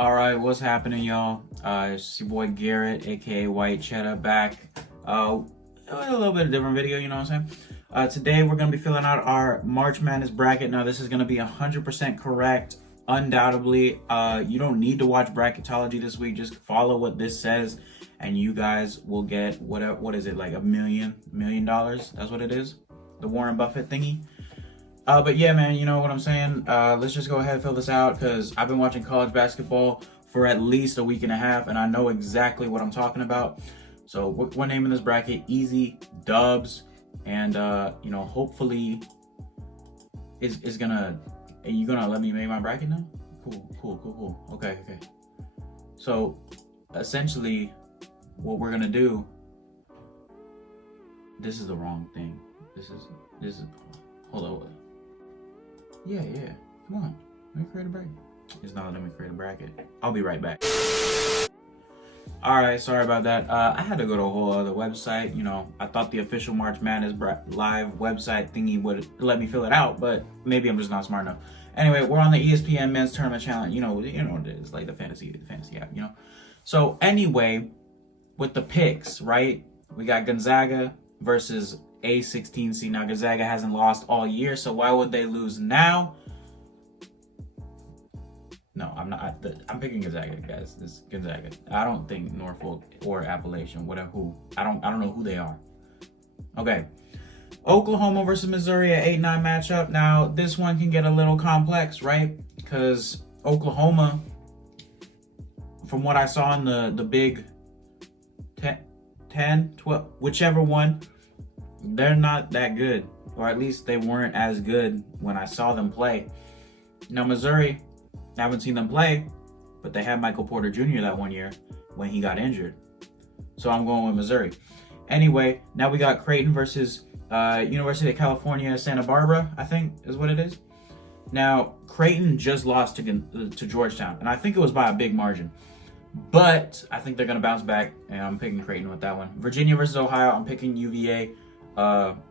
All right, what's happening, y'all? It's your boy Garrett, aka White Cheddar, back. A little bit of different video, you know what I'm saying? Today we're gonna be filling out our March Madness bracket. Now this is gonna be 100% correct, undoubtedly. You don't need to watch bracketology this week. Just follow what this says, and you guys will get what is it, like $1 million? That's what it is. The Warren Buffett thingy. But yeah, man, you know what I'm saying? Let's just go ahead and fill this out because I've been watching college basketball for at least a week and a half, and I know exactly what I'm talking about. So we're naming this bracket Easy Dubs, and you know, hopefully is gonna. Are you gonna let me make my bracket now? Cool. Okay. So essentially, what we're gonna do. This is the wrong thing. This is. Hold on. Yeah. Come on. Let me create a bracket. It's not letting me create a bracket. I'll be right back. Alright, sorry about that. I had to go to a whole other website. You know, I thought the official March Madness live website thingy would let me fill it out, but maybe I'm just not smart enough. Anyway, we're on the ESPN Men's Tournament Challenge. You know what it is, like the fantasy app, you know? So anyway, with the picks, right? We got Gonzaga versus A16 seed. Now Gonzaga hasn't lost all year, so why would they lose now? No, I'm not. I'm picking Gonzaga, guys. This is Gonzaga. I don't think Norfolk or Appalachian, whatever. I don't know who they are. Okay, Oklahoma versus Missouri at 8-9 matchup. Now this one can get a little complex, right? Because Oklahoma, from what I saw in the Big 10, 12, whichever one, they're not that good, or at least they weren't as good when I saw them play. Now Missouri, I haven't seen them play, but they had Michael Porter Jr. that one year when he got injured. So I'm going with Missouri. Anyway, now we got Creighton versus University of California, Santa Barbara, I think is what it is. Now, Creighton just lost to Georgetown, and I think it was by a big margin. But I think they're going to bounce back, and I'm picking Creighton with that one. Virginia versus Ohio, I'm picking UVA.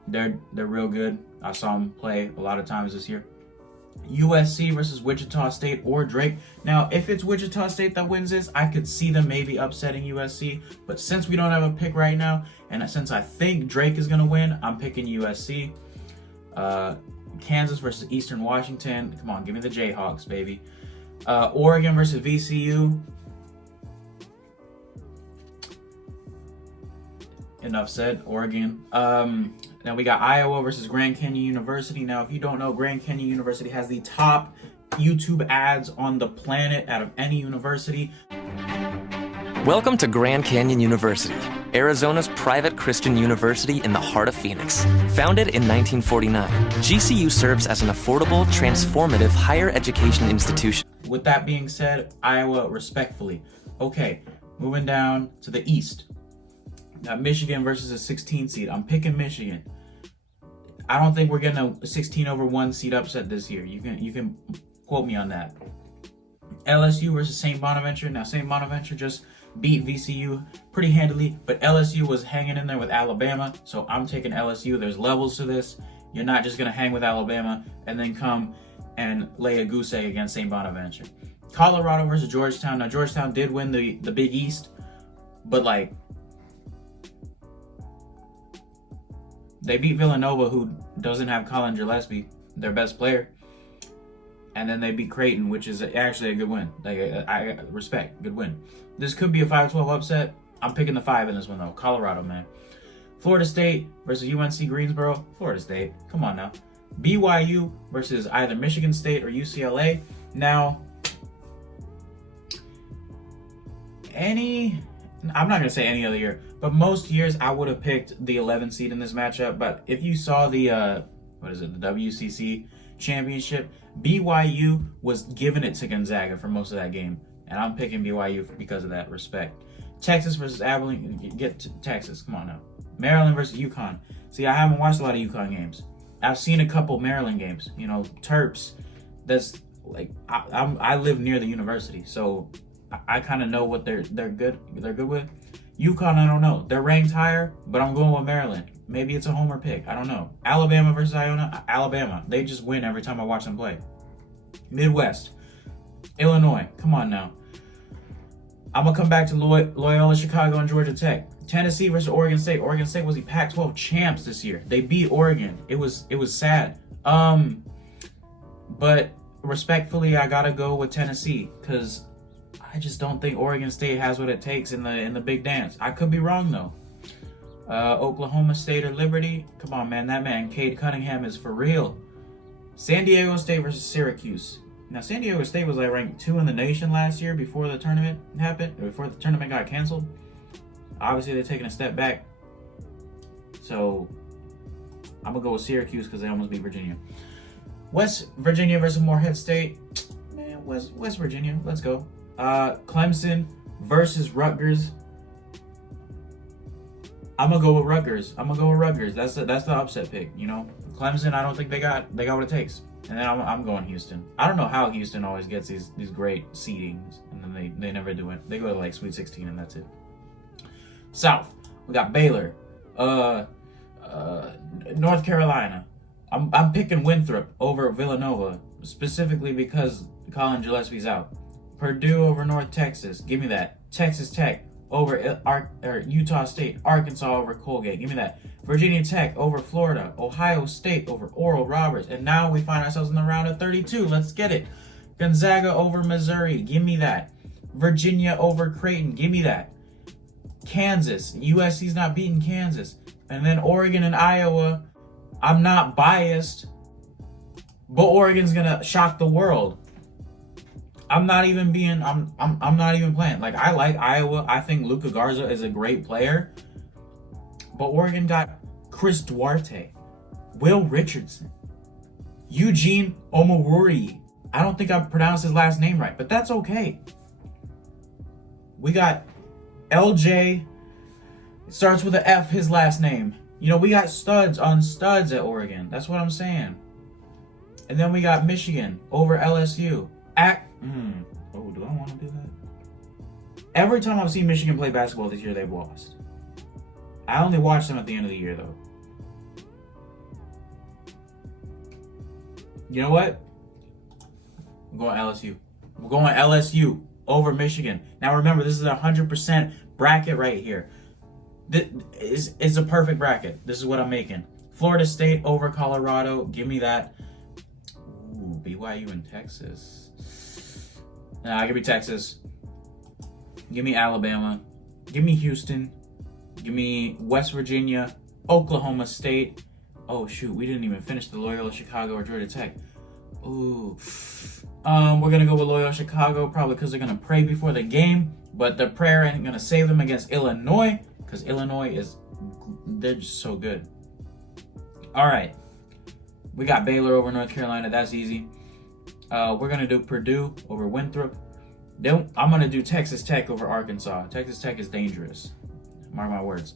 They're real good. I saw them play a lot of times this year. USC versus Wichita State or Drake. Now, if it's Wichita State that wins this, I could see them maybe upsetting USC. But since we don't have a pick right now, and since I think Drake is going to win, I'm picking USC. Kansas versus Eastern Washington. Come on, give me the Jayhawks, baby. Oregon versus VCU. Enough said, Oregon. Now we got Iowa versus Grand Canyon University. Now, if you don't know, Grand Canyon University has the top YouTube ads on the planet out of any university. Welcome to Grand Canyon University, Arizona's private Christian university in the heart of Phoenix. Founded in 1949, GCU serves as an affordable, transformative higher education institution. With that being said, Iowa respectfully. Okay, moving down to the East. Got Michigan versus a 16 seed. I'm picking Michigan. I don't think we're getting a 16 over 1 seed upset this year. You can quote me on that. LSU versus St. Bonaventure. Now St. Bonaventure just beat VCU pretty handily, but LSU was hanging in there with Alabama, so I'm taking LSU. There's levels to this. You're not just gonna hang with Alabama and then come and lay a goose egg against St. Bonaventure. Colorado versus Georgetown. Now Georgetown did win the Big East, but like, they beat Villanova, who doesn't have Colin Gillespie, their best player. And then they beat Creighton, which is actually a good win. Like, I respect, good win. This could be a 5-12 upset. I'm picking the 5 in this one, though. Colorado, man. Florida State versus UNC Greensboro. Florida State, come on now. BYU versus either Michigan State or UCLA. Now, I'm not going to say any other year, but most years I would have picked the 11 seed in this matchup. But if you saw the, the WCC championship, BYU was giving it to Gonzaga for most of that game. And I'm picking BYU because of that respect. Texas versus Abilene. Get to Texas. Come on now. Maryland versus UConn. See, I haven't watched a lot of UConn games. I've seen a couple Maryland games. You know, Terps. That's like, I live near the university, so I kind of know what they're good with. UConn, I don't know. They're ranked higher, but I'm going with Maryland. Maybe it's a homer pick. I don't know. Alabama versus Iona. Alabama. They just win every time I watch them play. Midwest. Illinois. Come on now. I'm gonna come back to Loyola Chicago and Georgia Tech. Tennessee versus Oregon State. Oregon State was the Pac-12 champs this year. They beat Oregon. It was sad. But respectfully, I gotta go with Tennessee because I just don't think Oregon State has what it takes in the big dance. I could be wrong though. Oklahoma State or Liberty. Come on, man. That man, Cade Cunningham, is for real. San Diego State versus Syracuse. Now, San Diego State was like ranked 2 in the nation last year before the tournament happened, or before the tournament got canceled. Obviously, they're taking a step back. So, I'm going to go with Syracuse because they almost beat Virginia. West Virginia versus Morehead State. Man, West Virginia. Let's go. Clemson versus Rutgers. I'm going to go with Rutgers. That's the upset pick, you know. Clemson, I don't think they got what it takes. And then I'm going Houston. I don't know how Houston always gets these great seedings, and then they never do it. They go to like Sweet 16 and that's it. South, we got Baylor, North Carolina. I'm picking Winthrop over Villanova, specifically because Colin Gillespie's out. Purdue over North Texas. Give me that. Texas Tech over Utah State. Arkansas over Colgate. Give me that. Virginia Tech over Florida. Ohio State over Oral Roberts. And now we find ourselves in the round of 32. Let's get it. Gonzaga over Missouri. Give me that. Virginia over Creighton. Give me that. Kansas. USC's not beating Kansas. And then Oregon and Iowa. I'm not biased, but Oregon's gonna shock the world. I'm not even playing. Like, I like Iowa. I think Luka Garza is a great player. But Oregon got Chris Duarte, Will Richardson, Eugene Omoruyi. I don't think I pronounced his last name right, but that's okay. We got LJ. It starts with an F, his last name. You know, we got studs on studs at Oregon. That's what I'm saying. And then we got Michigan over LSU. Oh, do I want to do that? Every time I've seen Michigan play basketball this year, they've lost. I only watched them at the end of the year, though. You know what? I'm going LSU. We're going LSU over Michigan. Now remember, this is a 100% bracket right here. This is a perfect bracket. This is what I'm making. Florida State over Colorado. Give me that. Ooh, BYU and Texas. Nah, give me Texas. Give me Alabama. Give me Houston. Give me West Virginia. Oklahoma State. Oh, shoot. We didn't even finish the Loyola Chicago or Georgia Tech. Ooh. We're going to go with Loyola Chicago probably because they're going to pray before the game. But the prayer ain't going to save them against Illinois. Because Illinois they're just so good. All right. We got Baylor over North Carolina. That's easy. We're going to do Purdue over Winthrop. I'm going to do Texas Tech over Arkansas. Texas Tech is dangerous. Mark my words.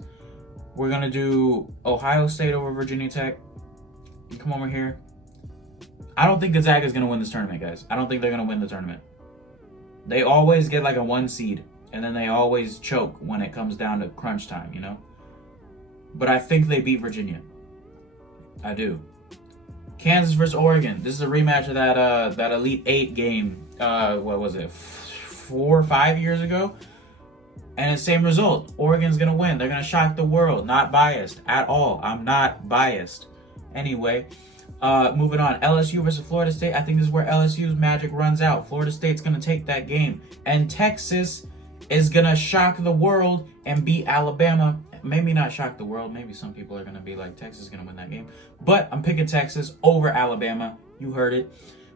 We're going to do Ohio State over Virginia Tech. You come over here. I don't think Gonzaga is going to win this tournament, guys. I don't think they're going to win the tournament. They always get like a 1 seed. And then they always choke when it comes down to crunch time, you know? But I think they beat Virginia. I do. Kansas versus Oregon. This is a rematch of that Elite 8 game. What was it? 4 or 5 years ago? And it's the same result. Oregon's going to win. They're going to shock the world. Not biased at all. I'm not biased. Anyway, moving on. LSU versus Florida State. I think this is where LSU's magic runs out. Florida State's going to take that game. And Texas is going to shock the world and beat Alabama. Maybe not shock the world. Maybe some people are going to be like, Texas is going to win that game. But I'm picking Texas over Alabama. You heard it.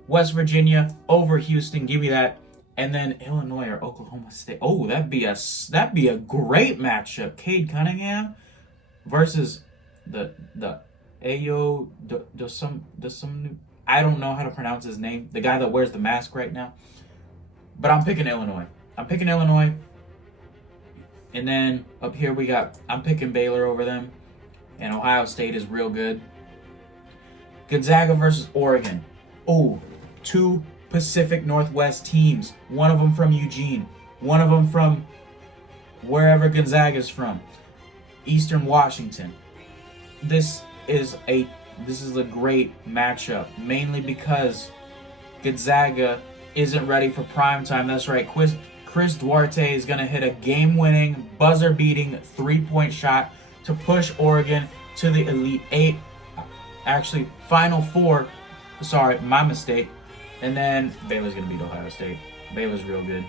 West Virginia over Houston. Give me that. And then Illinois or Oklahoma State. Oh, that'd be a great matchup. Cade Cunningham versus the Ayo some I don't know how to pronounce his name. The guy that wears the mask right now. But I'm picking Illinois. And then up here I'm picking Baylor over them. And Ohio State is real good. Gonzaga versus Oregon. Oh, 2 Pacific Northwest teams. One of them from Eugene. One of them from wherever Gonzaga's from. Eastern Washington. This is a great matchup. Mainly because Gonzaga isn't ready for prime time. That's right. Chris Duarte is going to hit a game-winning, buzzer-beating three-point shot to push Oregon to the Elite Eight. Actually, Final Four. Sorry, my mistake. And then Baylor's going to beat Ohio State. Baylor's real good.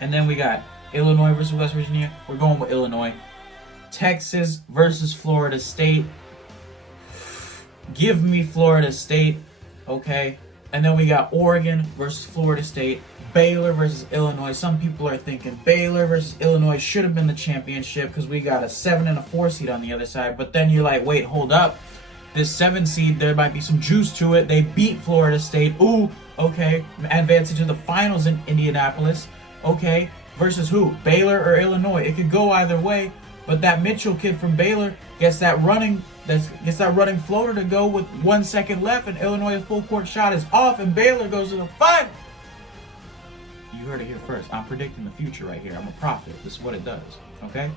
And then we got Illinois versus West Virginia. We're going with Illinois. Texas versus Florida State. Give me Florida State. Okay. And then we got Oregon versus Florida State. Baylor versus Illinois. Some people are thinking Baylor versus Illinois should have been the championship because we got a 7 and a 4 seed on the other side. But then you're like, wait, hold up. This 7 seed, there might be some juice to it. They beat Florida State. Ooh, okay. Advancing to the finals in Indianapolis. Okay. Versus who? Baylor or Illinois? It could go either way. But that Mitchell kid from Baylor gets that running floater to go with 1 second left, and Illinois' full court shot is off, and Baylor goes to the final. You heard it here first. I'm predicting the future right here. I'm a prophet. This is what it does. Okay?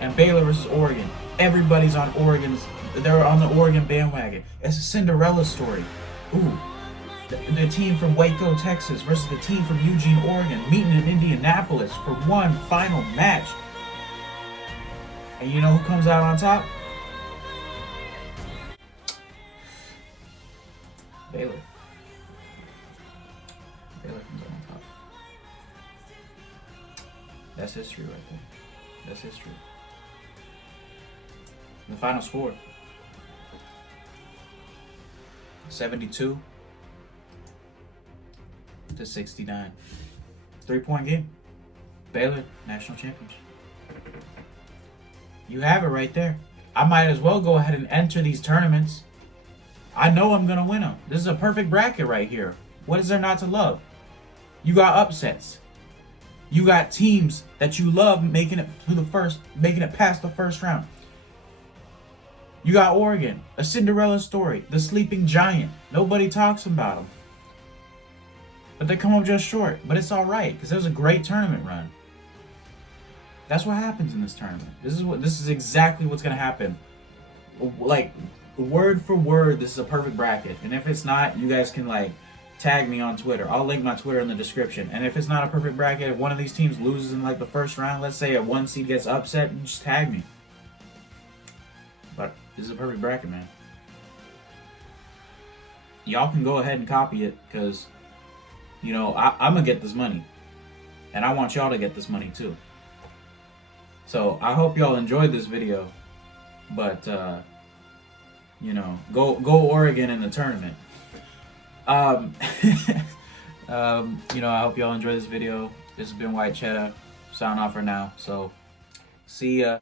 And Baylor versus Oregon. Everybody's on Oregon's. They're on the Oregon bandwagon. It's a Cinderella story. Ooh. The team from Waco, Texas versus the team from Eugene, Oregon, meeting in Indianapolis for one final match. And you know who comes out on top? Baylor. Baylor comes out on top. That's history right there. That's history. The final score: 72 to 69. 3-point game. Baylor, national championship. You have it right there. I might as well go ahead and enter these tournaments. I know I'm going to win them. This is a perfect bracket right here. What is there not to love? You got upsets. You got teams that you love making it past the first round. You got Oregon, a Cinderella story, the sleeping giant. Nobody talks about them. But they come up just short. But it's all right because it was a great tournament run. That's what happens in this tournament. This is exactly what's gonna happen. Like word for word, this is a perfect bracket. And if it's not, you guys can like tag me on Twitter. I'll link my Twitter in the description. And if it's not a perfect bracket, if one of these teams loses in like the first round, let's say a 1 seed gets upset, you just tag me. But this is a perfect bracket, man. Y'all can go ahead and copy it because, you know, I'm gonna get this money. And I want y'all to get this money too. So I hope y'all enjoyed this video, but you know, go Oregon in the tournament. You know, I hope y'all enjoyed this video. This has been White Cheddar. Sign off for now. So see ya.